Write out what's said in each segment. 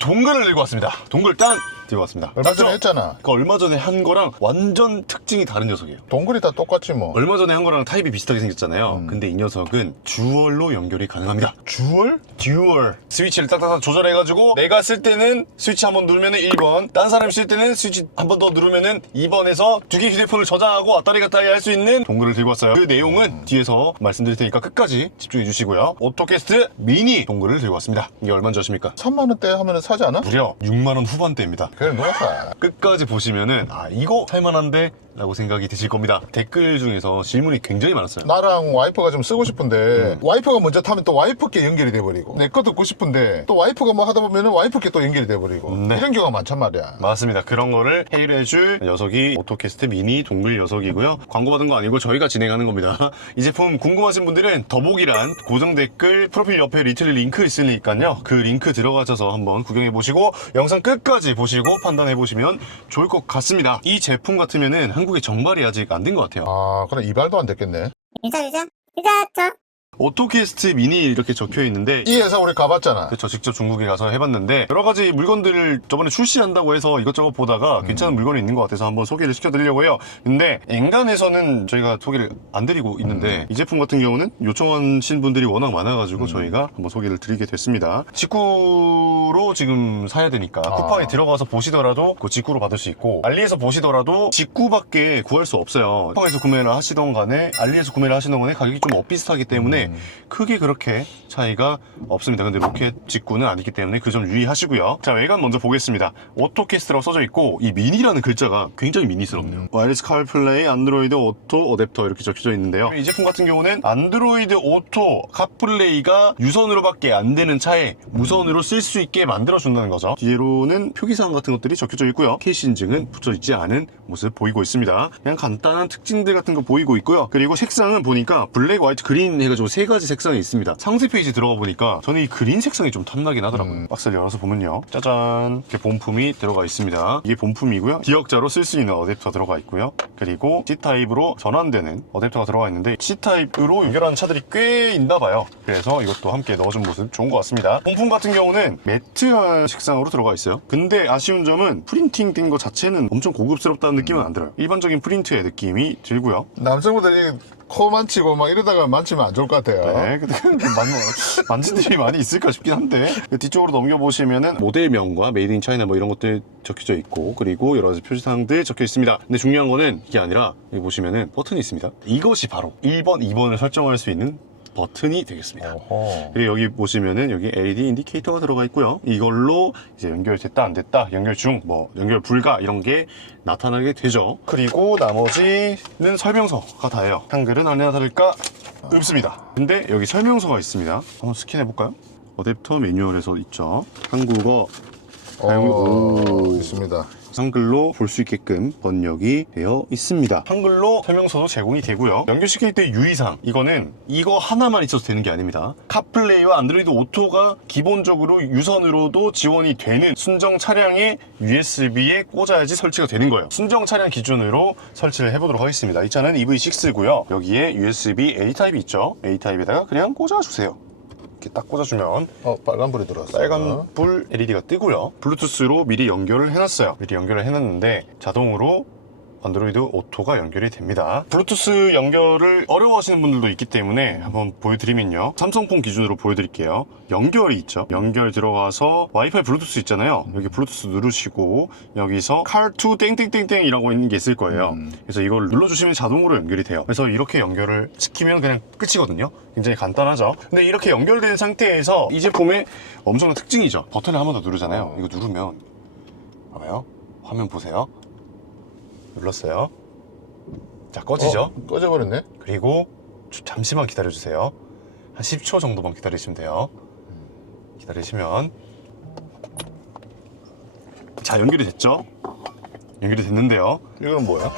동글을 들고 왔습니다. 동글 딴 들고 왔습니다. 얼마 맞죠? 전에 했잖아. 그 얼마 전에 한 거랑 완전 특징이 다른 녀석이에요. 동굴이 다 똑같지 뭐. 얼마 전에 한 거랑 타입이 비슷하게 생겼잖아요. 음. 근데 이 녀석은 듀얼로 연결이 가능합니다. 주얼? 듀얼 스위치를 딱딱 조절해가지고 내가 쓸 때는 스위치 한 번 누르면은 1번 딴 사람이 쓸 때는 스위치 한 번 더 누르면은 2번에서 두 개 휴대폰을 저장하고 왔다리 갔다리 할 수 있는 동글을 들고 왔어요 그 내용은 뒤에서 말씀드릴 테니까 끝까지 집중해 주시고요 오토캐스트 미니 동글을 들고 왔습니다 이게 얼마인지 아십니까? 3만 원대 하면은 사지 않아? 무려 6만 원 후반대입니다 누가 사? 끝까지 보시면은 아 이거 살만한데 라고 생각이 드실 겁니다 댓글 중에서 질문이 굉장히 많았어요 나랑 와이프가 좀 쓰고 싶은데 음. 와이프가 먼저 타면 또 와이프께 연결이 돼버리고 내 거 듣고 싶은데 또 와이프가 뭐 하다 보면은 와이프께 또 연결이 돼버리고 네. 이런 경우가 많단 말이야. 맞습니다. 그런 거를 해결해줄 녀석이 오토캐스트 미니 동글 녀석이고요. 광고받은 거 아니고 저희가 진행하는 겁니다. 이 제품 궁금하신 분들은 더보기란 고정 댓글 프로필 옆에 리틀 링크 있으니까요. 그 링크 들어가셔서 한번 구경해 보시고 영상 끝까지 보시고 판단해 보시면 좋을 것 같습니다. 이 제품 같으면은 한국에 정발이 아직 안 된 것 같아요. 아 그래 이발도 안 됐겠네. 유자 유자 유자 저 오토캐스트 미니 이렇게 적혀 있는데 이 회사 우리 가봤잖아. 저 직접 중국에 가서 해봤는데 여러 가지 물건들을 저번에 출시한다고 해서 이것저것 보다가 괜찮은 물건이 있는 것 같아서 한번 소개를 시켜드리려고 해요. 근데 엔간에서는 저희가 소개를 안 드리고 있는데 이 제품 같은 경우는 요청하신 분들이 워낙 많아가지고 저희가 한번 소개를 드리게 됐습니다. 직구로 지금 사야 되니까 아. 쿠팡에 들어가서 보시더라도 그 직구로 받을 수 있고 알리에서 보시더라도 직구밖에 구할 수 없어요. 쿠팡에서 구매를 하시던 간에 알리에서 구매를 하시던 간에 가격이 좀 엇비슷하기 때문에 음. 크게 그렇게 차이가 없습니다. 근데 로켓 직구는 아니기 때문에 그 점 유의하시고요. 자, 외관 먼저 보겠습니다. 오토캐스트라고 써져 있고 이 미니라는 글자가 굉장히 미니스럽네요. 와이어리스 카플레이, 안드로이드 오토, 어댑터 이렇게 적혀져 있는데요. 이 제품 같은 경우는 안드로이드 오토 카플레이가 유선으로밖에 안 되는 차에 무선으로 쓸 수 있게 만들어준다는 거죠. 뒤로는 표기사항 같은 것들이 적혀져 있고요. 케이스 인증은 붙여 있지 않은 모습 보이고 있습니다. 그냥 간단한 특징들 같은 거 보이고 있고요. 그리고 색상은 보니까 블랙, 화이트, 그린 해가지고 세 가지 색상이 있습니다. 상세 페이지 들어가 보니까 저는 이 그린 색상이 좀 탐나긴 하더라고요. 음. 박스를 열어서 보면요. 짜잔. 이렇게 본품이 들어가 있습니다. 이게 본품이고요. 기역자로 쓸 수 있는 어댑터 들어가 있고요. 그리고 C타입으로 전환되는 어댑터가 들어가 있는데 C타입으로 연결하는 차들이 꽤 있나 봐요. 그래서 이것도 함께 넣어준 모습 좋은 것 같습니다. 본품 같은 경우는 매트한 색상으로 들어가 있어요. 근데 아쉬운 점은 프린팅 된 것 자체는 엄청 고급스럽다는 느낌은 안 들어요. 일반적인 프린트의 느낌이 들고요. 남성분들이 코 만 치고 막 이러다가 만지면 안 좋을 것 같아요. 네, 근데 만, 만진 일이 많이 있을까 싶긴 한데 그 뒤쪽으로 넘겨보시면은 모델명과 메이드 인 차이나 뭐 이런 것들 적혀져 있고 그리고 여러 가지 표시사항들 적혀 있습니다. 근데 중요한 거는 이게 아니라 여기 보시면은 버튼이 있습니다. 이것이 바로 1번, 2번을 설정할 수 있는 버튼이 되겠습니다. 어허. 그리고 여기 보시면은 여기 LED 인디케이터가 들어가 있고요. 이걸로 이제 연결됐다 안 됐다, 연결 중, 뭐 연결 불가 이런 게 나타나게 되죠. 그리고 나머지는 설명서가 다예요. 한글은 아니나 다를까 없습니다. 근데 여기 설명서가 있습니다. 한번 스캔해 볼까요? 어댑터 매뉴얼에서 있죠. 한국어 사용- 어, 오. 있습니다. 한글로 볼 수 있게끔 번역이 되어 있습니다. 한글로 설명서도 제공이 되고요. 연결시킬 때 유의사항. 이거는 이거 하나만 있어도 되는 게 아닙니다. 카플레이와 안드로이드 오토가 기본적으로 유선으로도 지원이 되는 순정 차량에 USB에 꽂아야지 설치가 되는 거예요. 순정 차량 기준으로 설치를 해보도록 하겠습니다. 이 차는 EV6고요. 여기에 USB A 타입이 있죠. A 타입에다가 그냥 꽂아주세요. 이렇게 딱 꽂아주면 어 빨간불이 들어왔어. 빨간 불 LED가 뜨고요. 블루투스로 미리 연결을 해놨어요. 미리 연결을 해놨는데 자동으로 안드로이드 오토가 연결이 됩니다. 블루투스 연결을 어려워하시는 분들도 있기 때문에 한번 보여드리면요. 삼성폰 기준으로 보여드릴게요. 연결이 있죠. 연결 들어가서 와이파이 블루투스 있잖아요. 여기 블루투스 누르시고 여기서 car2 땡땡땡땡 이라고 있는 게 있을 거예요. 음. 그래서 이걸 눌러주시면 자동으로 연결이 돼요. 그래서 이렇게 연결을 시키면 그냥 끝이거든요. 굉장히 간단하죠. 근데 이렇게 연결된 상태에서 이 제품의 엄청난 특징이죠. 버튼을 한 번 더 누르잖아요. 이거 누르면 봐봐요. 화면 보세요. 눌렀어요. 자 꺼지죠. 어, 꺼져버렸네. 그리고 주- 잠시만 기다려주세요. 한 10초 정도만 기다리시면 돼요. 기다리시면 자 연결이 됐죠? 연결이 됐는데요. 이건 뭐야?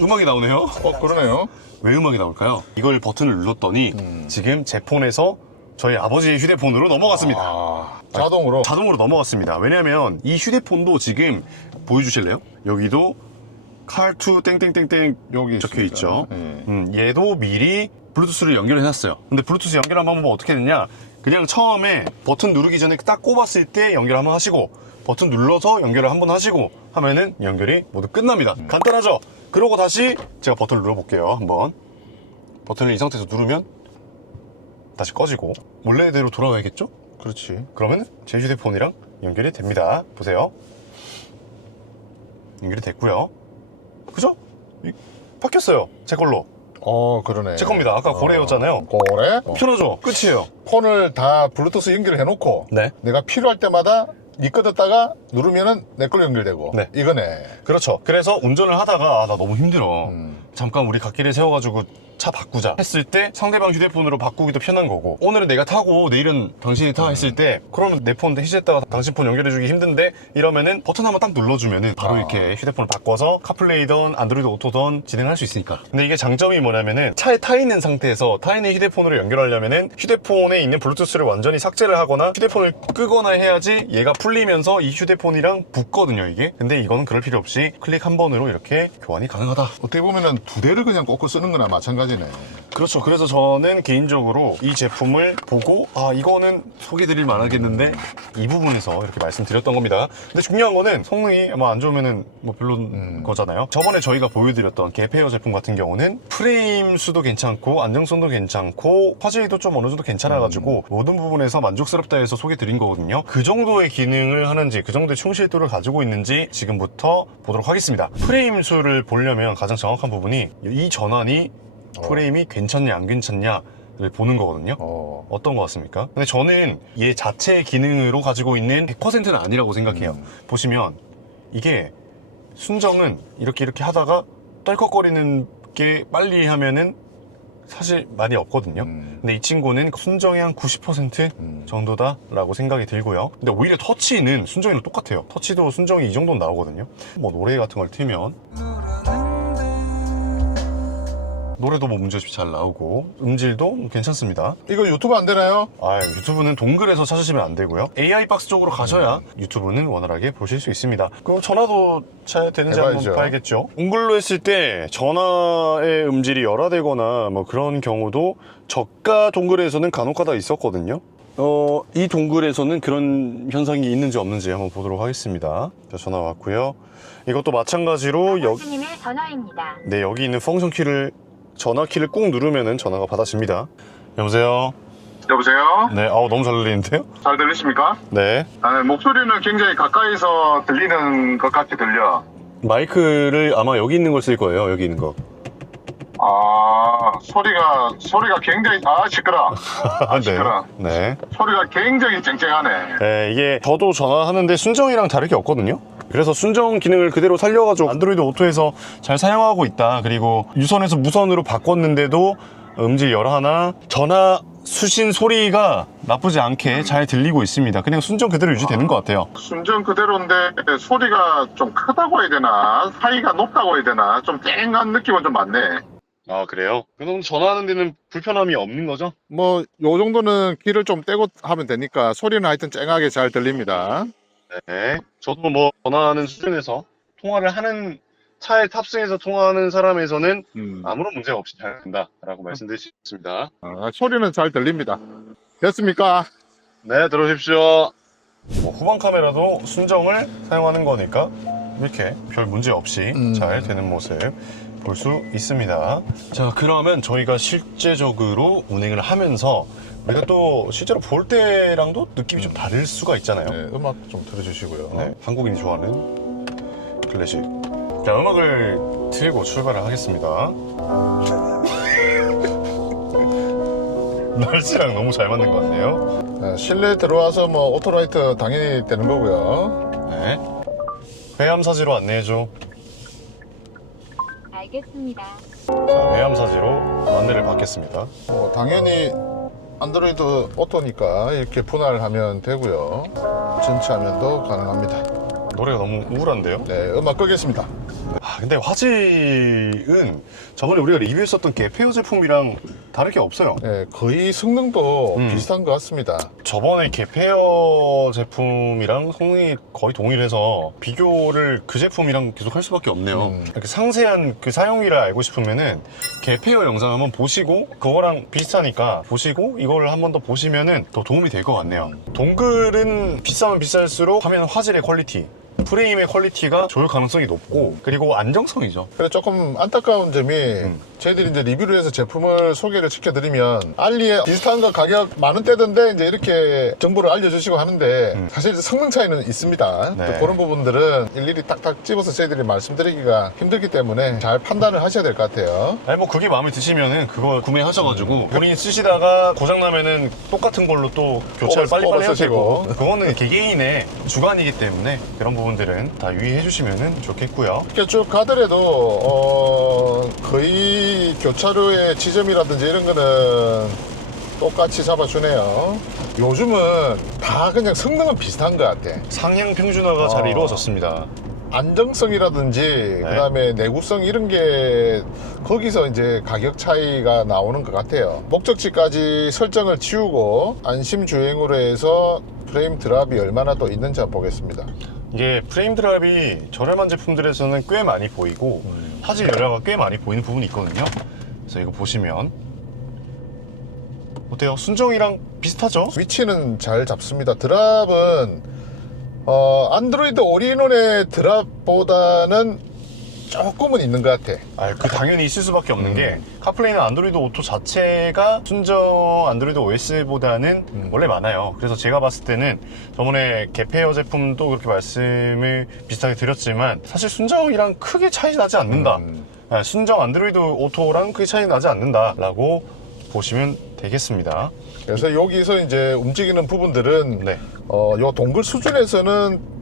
음악이 나오네요. 어 그러네요. 왜 음악이 나올까요? 이걸 버튼을 눌렀더니 음. 지금 제 폰에서 저희 아버지의 휴대폰으로 넘어갔습니다. 아, 자동으로. 자동으로 넘어갔습니다. 왜냐하면 이 휴대폰도 지금 보여주실래요? 여기도 car2 땡땡땡땡 여기 적혀. 있죠. 예. 음, 얘도 미리 블루투스를 연결해 놨어요. 근데 블루투스 연결한 방법은 어떻게 됐냐? 그냥 처음에 버튼 누르기 전에 딱 꼽았을 때 연결 한번 하시고 버튼 눌러서 연결을 한번 하시고 하면은 연결이 모두 끝납니다. 간단하죠? 그러고 다시 제가 버튼을 눌러볼게요. 한번 버튼을 이 상태에서 누르면 다시 꺼지고 원래대로 돌아가야겠죠? 그렇지. 그러면 제 휴대폰이랑 연결이 됩니다. 보세요. 연결이 됐고요. 그죠? 이- 바뀌었어요. 제 걸로. 어, 그러네. 제 겁니다. 아까 고래였잖아요. 고래? 어. 편하죠? 끝이에요. 폰을 다 블루투스 연결해 놓고 네. 내가 필요할 때마다 니거 듣다가 누르면은 내 걸로 연결되고 네. 이거네. 그렇죠. 그래서 운전을 하다가 아, 나 너무 힘들어. 음. 잠깐 우리 갓길에 세워가지고 차 바꾸자 했을 때 상대방 휴대폰으로 바꾸기도 편한 거고 오늘은 내가 타고 내일은 당신이 타 했을 때 그러면 내 폰 해지했다가 당신 폰 연결해주기 힘든데 이러면은 버튼 한번 딱 눌러주면은 바로 아. 이렇게 휴대폰을 바꿔서 카플레이든 안드로이드 오토든 진행할 수 있으니까. 근데 이게 장점이 뭐냐면은 차에 타 있는 상태에서 타 있는 휴대폰으로 연결하려면은 휴대폰에 있는 블루투스를 완전히 삭제를 하거나 휴대폰을 끄거나 해야지 얘가 풀리면서 이 휴대폰이랑 붙거든요 이게. 근데 이거는 그럴 필요 없이 클릭 한 번으로 이렇게 교환이 가능하다. 어떻게 보면은 두 대를 그냥 꽂고 쓰는 거나 마찬가지 네. 그렇죠. 그래서 저는 개인적으로 이 제품을 보고 아 이거는 소개드릴 만하겠는데 이 부분에서 이렇게 말씀드렸던 겁니다. 근데 중요한 거는 성능이 뭐안 좋으면은 뭐 별론 음. 거잖아요. 저번에 저희가 보여드렸던 개페어 제품 같은 경우는 프레임 수도 괜찮고 안정성도 괜찮고 화질도 좀 어느 정도 괜찮아가지고 모든 부분에서 만족스럽다 해서 소개드린 거거든요. 그 정도의 기능을 하는지 그 정도의 충실도를 가지고 있는지 지금부터 보도록 하겠습니다. 프레임 수를 보려면 가장 정확한 부분이 이 전환이 프레임이 괜찮냐 안 괜찮냐를 보는 거거든요. 어. 어떤 것 같습니까? 근데 저는 얘 자체의 기능으로 가지고 있는 100%는 아니라고 생각해요. 음. 보시면 이게 순정은 이렇게 이렇게 하다가 떨컥거리는 게 빨리 하면은 사실 많이 없거든요. 음. 근데 이 친구는 순정의 한 90% 음. 정도다라고 생각이 들고요. 근데 오히려 터치는 순정이랑 똑같아요. 터치도 순정이 이 정도는 나오거든요. 뭐 노래 같은 걸 틀면 노래도 뭐 문제없이 잘 나오고 음질도 괜찮습니다. 이거 유튜브 안 되나요? 아, 유튜브는 동글에서 찾으시면 안 되고요. AI 박스 쪽으로 가셔야 유튜브는 원활하게 보실 수 있습니다. 그럼 전화도 잘 되는지 해봐야죠. 한번 봐야겠죠. 동글로 했을 때 전화의 음질이 열화되거나 뭐 그런 경우도 저가 동글에서는 간혹가다 있었거든요. 어, 이 동글에서는 그런 현상이 있는지 없는지 한번 보도록 하겠습니다. 자, 전화 왔고요. 이것도 마찬가지로 여기 님의 전화입니다. 네, 여기 있는 펑션 키를 전화 키를 꾹 누르면은 전화가 받아집니다. 여보세요. 여보세요? 네, 아우 너무 잘 들리는데요? 잘 들리십니까? 네. 아, 목소리는 굉장히 가까이서 들리는 것 같이 들려. 마이크를 아마 여기 있는 걸 쓸 거예요. 여기 있는 거. 아, 소리가, 소리가 굉장히, 아, 시끄러. 아, 시끄러. 네. 소리가 굉장히 쨍쨍하네. 네, 이게 저도 전화하는데 순정이랑 다를 게 없거든요. 그래서 순정 기능을 그대로 살려가지고 안드로이드 오토에서 잘 사용하고 있다. 그리고 유선에서 무선으로 바꿨는데도 음질 열하나 전화 수신 소리가 나쁘지 않게 잘 들리고 있습니다. 그냥 순정 그대로 유지되는 것 같아요. 순정 그대로인데 소리가 좀 크다고 해야 되나? 사이가 높다고 해야 되나? 좀 쨍한 느낌은 좀 많네. 아, 그래요? 그럼 전화하는 데는 불편함이 없는 거죠? 뭐 요 정도는 귀를 좀 떼고 하면 되니까 소리는 하여튼 쨍하게 잘 들립니다. 네. 저도 뭐 전화하는 수준에서 통화를 하는 차에 탑승해서 통화하는 사람에서는 음. 아무런 문제가 없이 잘 된다라고 말씀드릴 수 있습니다. 아, 소리는 잘 들립니다. 됐습니까? 네, 들어오십시오. 뭐 후방 카메라도 순정을 사용하는 거니까 이렇게 별 문제 없이 음. 잘 되는 모습 볼 수 있습니다. 자, 그러면 저희가 실제적으로 운행을 하면서 우리가 또 실제로 볼 때랑도 느낌이 좀 다를 수가 있잖아요. 네, 음악 좀 틀어주시고요. 네, 한국인이 좋아하는 클래식. 자, 음악을 틀고 출발을 하겠습니다. 날씨랑 너무 잘 맞는 것 같네요. 네, 실내 들어와서 뭐 오토라이트 당연히 되는 거고요. 네. 회암 사지로 안내해줘. 알겠습니다. 자, 회암 사지로 안내를 받겠습니다. 뭐 당연히 안드로이드 오토니까 이렇게 분할하면 되고요. 전체 화면도 가능합니다. 노래가 너무 우울한데요? 네, 음악 끄겠습니다. 아, 근데 화질은 저번에 우리가 리뷰했었던 개페어 제품이랑 다를 게 없어요. 네, 거의 성능도 음. 비슷한 것 같습니다. 저번에 개페어 제품이랑 성능이 거의 동일해서 비교를 그 제품이랑 계속 할 수밖에 없네요. 음. 이렇게 상세한 그 사용일을 알고 싶으면은 개페어 영상 한번 보시고 그거랑 비슷하니까 보시고 이거를 한번 더 보시면은 더 도움이 될 것 같네요. 동글은 비싸면 비쌀수록 화면 화질의 퀄리티, 프레임의 퀄리티가 좋을 가능성이 높고 그리고 안정성이죠. 그래서 조금 안타까운 점이 음. 저희들이 이제 리뷰를 해서 제품을 소개를 시켜드리면 알리에 비슷한 거 가격 만 원대던데 이제 이렇게 정보를 알려주시고 하는데 음. 사실 성능 차이는 있습니다. 네. 또 그런 부분들은 일일이 딱딱 집어서 저희들이 말씀드리기가 힘들기 때문에 잘 판단을 하셔야 될 것 같아요. 아니 뭐 그게 마음에 드시면은 그거 구매하셔가지고 본인이 쓰시다가 고장나면은 똑같은 걸로 또 교체를 뽑아서- 빨리빨리 뽑아서 하시고 쓰시고. 그거는 개개인의 주관이기 때문에 그런 부분 들은 다 유의해 주시면은 좋겠고요 이렇게 쭉 가더라도 어, 거의 교차로의 지점이라든지 이런 거는 똑같이 잡아주네요. 요즘은 다 그냥 성능은 비슷한 것 같아. 상향 평준화가 어. 잘 이루어졌습니다 안정성이라든지 그다음에 내구성 이런 게 거기서 이제 가격 차이가 나오는 것 같아요. 목적지까지 설정을 지우고 안심 주행으로 해서 프레임 드랍이 얼마나 또 있는지 한번 보겠습니다. 이게 프레임 드랍이 저렴한 제품들에서는 꽤 많이 보이고 화질 열화가 꽤 많이 보이는 부분이 있거든요 그래서 이거 보시면 어때요? 순정이랑 비슷하죠? 위치는 잘 잡습니다. 드랍은 어, 안드로이드 올인원의 드랍보다는 조금은 있는 것 같아. 아, 그 당연히 있을 수밖에 없는 음. 게 카플레이나 안드로이드 오토 자체가 순정 안드로이드 OS보다는 음. 원래 많아요. 그래서 제가 봤을 때는 저번에 개페어 제품도 그렇게 말씀을 비슷하게 드렸지만 사실 순정이랑 크게 차이 나지 않는다. 음. 아, 순정 안드로이드 오토랑 크게 차이 나지 않는다라고 보시면 되겠습니다. 그래서 여기서 이제 움직이는 부분들은 네. 어, 요 동글 수준에서는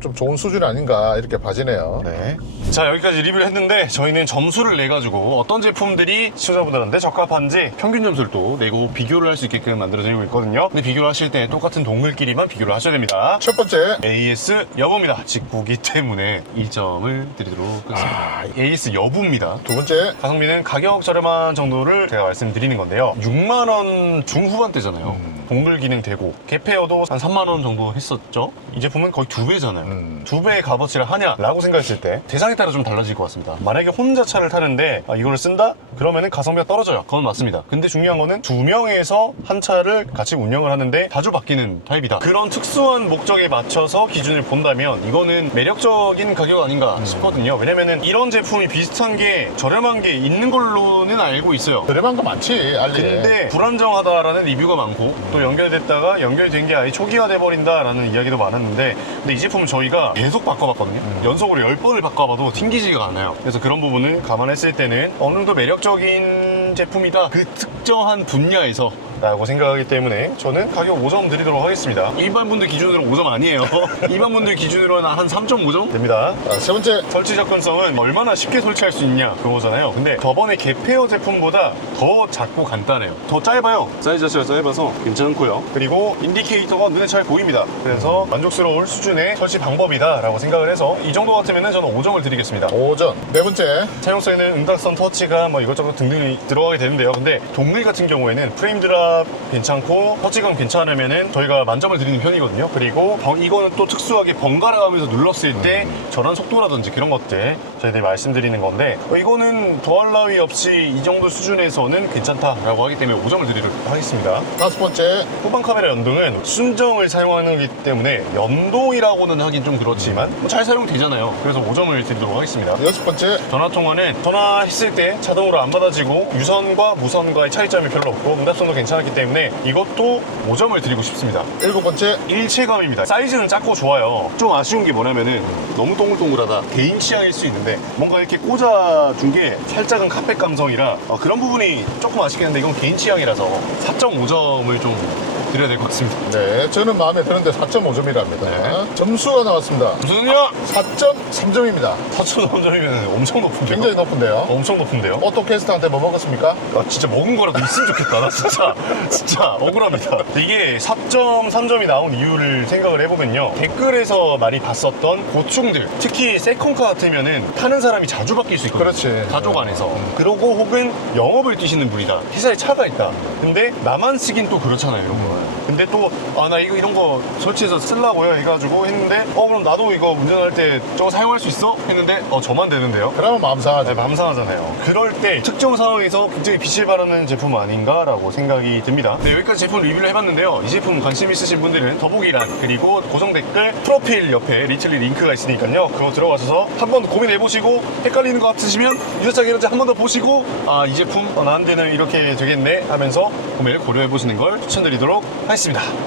좀 좋은 수준 아닌가 이렇게 봐지네요. 네. 자 여기까지 리뷰를 했는데 저희는 점수를 내가지고 어떤 제품들이 시청자분들한테 적합한지 평균 점수를 또 내고 비교를 할 수 있게끔 만들어드리고 있거든요. 근데 비교를 하실 때 똑같은 동물끼리만 비교를 하셔야 됩니다. 첫 번째 AS 여부입니다. 직구기 때문에 1점을 드리도록 하겠습니다. AS 여부입니다. 두 번째 가성비는 가격 저렴한 정도를 제가 말씀드리는 건데요. 6만 원 중후반대잖아요. 동글 기능 되고 개페어도 한 3만 원 정도 했었죠. 이 제품은 거의 두 배잖아요. 음. 두 배의 값어치를 하냐라고 생각했을 때 대상에 따라 좀 달라질 것 같습니다. 만약에 혼자 차를 타는데 아, 이걸 쓴다? 그러면은 가성비가 떨어져요. 그건 맞습니다. 근데 중요한 거는 두 명에서 한 차를 같이 운영을 하는데 자주 바뀌는 타입이다. 그런 특수한 목적에 맞춰서 기준을 본다면 이거는 매력적인 가격 아닌가 싶거든요. 왜냐면은 이런 제품이 비슷한 게 저렴한 게 있는 걸로는 알고 있어요. 저렴한 거 많지 알리에. 근데 불안정하다라는 리뷰가 많고 또 연결됐다가 연결된 게 아예 초기화 돼 버린다라는 이야기도 많았는데 근데 이 제품은 저희가 계속 바꿔봤거든요. 연속으로 10번을 바꿔봐도 튕기지가 않아요. 그래서 그런 부분을 감안했을 때는 어느 정도 매력적인 제품이다. 그 특정한 분야에서 라고 생각하기 때문에 저는 가격 5점 드리도록 하겠습니다. 일반 분들 기준으로 5점 아니에요. 일반 분들 기준으로는 한 3.5점 됩니다. 자, 세 번째 설치 접근성은 얼마나 쉽게 설치할 수 있냐 그거잖아요. 근데 저번에 개페어 제품보다 더 작고 간단해요. 더 짧아요. 사이즈 자체가 짧아서 괜찮고요. 그리고 인디케이터가 눈에 잘 보입니다. 그래서 만족스러울 수준의 설치 방법이다 라고 생각을 해서 이 정도 같으면 저는 5점을 드리겠습니다. 5전. 네 번째 사용성에는 응답선 터치가 뭐 이것저것 등등이 들어가게 되는데요. 근데 동물 같은 경우에는 프레임 드랍 괜찮고 터치감 괜찮으면은 저희가 만점을 드리는 편이거든요. 그리고 번- 이거는 또 특수하게 번갈아 가면서 눌렀을 때 저런 속도라든지 그런 것들 저희들이 말씀드리는 건데 어, 이거는 더할 나위 없이 이 정도 수준에서는 괜찮다라고 하기 때문에 5점을 드리도록 하겠습니다. 다섯 번째 후방 카메라 연동은 순정을 사용하는 거기 때문에 연동이라고는 하긴 좀 그렇지만 뭐잘 사용되잖아요. 그래서 5점을 드리도록 하겠습니다. 여섯 번째 전화 통화는 전화했을 때 자동으로 안 받아지고 유선과 무선과의 차이점이 별로 없고 응답성도 괜찮 았기 때문에 이것도 5점을 드리고 싶습니다. 일곱 번째 일체감입니다. 사이즈는 작고 좋아요. 좀 아쉬운 게 뭐냐면은 너무 동글동글하다. 개인 취향일 수 있는데 뭔가 이렇게 꽂아준 게 살짝은 카펫 감성이라 어, 그런 부분이 조금 아쉽긴 한데 이건 개인 취향이라서 4.5점을 좀 드려야 될 것 같습니다. 네, 저는 마음에 드는데 4.5점이랍니다. 네. 점수가 나왔습니다. 무슨요? 4.3점입니다. 4.3점이면 엄청 높은데요? 굉장히 높은데요. 엄청 높은데요? 오토캐스트한테 뭐 먹었습니까? 아, 진짜 먹은 거라도 있으면 좋겠다. 나 진짜, 진짜 억울합니다. 이게 4.3점이 나온 이유를 생각을 해보면요. 댓글에서 많이 봤었던 고충들, 특히 세컨카 같으면은 타는 사람이 자주 바뀔 수 있거든요. 그렇지. 가족 안에서. 그러고 혹은 영업을 뛰시는 분이다. 회사에 차가 있다. 근데 나만 쓰긴 또 그렇잖아요, 이런 거. 근데 또, 아, 나 이거 이런 거 설치해서 쓰려고요. 해가지고 했는데, 어, 그럼 나도 이거 운전할 때 저거 사용할 수 있어? 했는데, 어, 저만 되는데요? 그러면 마음 상하죠. 네, 감사하잖아요. 그럴 때 특정 상황에서 굉장히 빛을 발하는 제품 아닌가라고 생각이 듭니다. 네, 여기까지 제품 리뷰를 해봤는데요. 이 제품 관심 있으신 분들은 더보기란 그리고 고정 댓글 프로필 옆에 리틀리 링크가 있으니까요. 그거 들어가셔서 한번 고민해보시고 헷갈리는 거 같으시면 이렇게 이렇게 한번 더 보시고 아, 이 제품 어, 나한테는 이렇게 되겠네 하면서 구매를 고려해보시는 걸 추천드리도록 하겠습니다.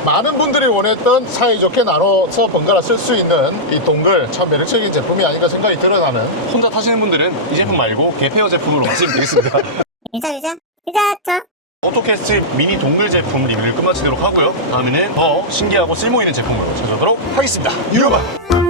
많은 분들이 원했던 사이좋게 나눠서 번갈아 쓸 수 있는 이 동글 참 매력적인 제품이 아닌가 생각이 들어나는 혼자 타시는 분들은 이 제품 말고 개페어 제품으로 마시면 되겠습니다. 유자 유자 유자죠. 오토캐스트 미니 동글 제품 리뷰를 끝마치도록 하고요. 다음에는 더 신기하고 쓸모 있는 제품으로 찾아오도록 하겠습니다. 유바!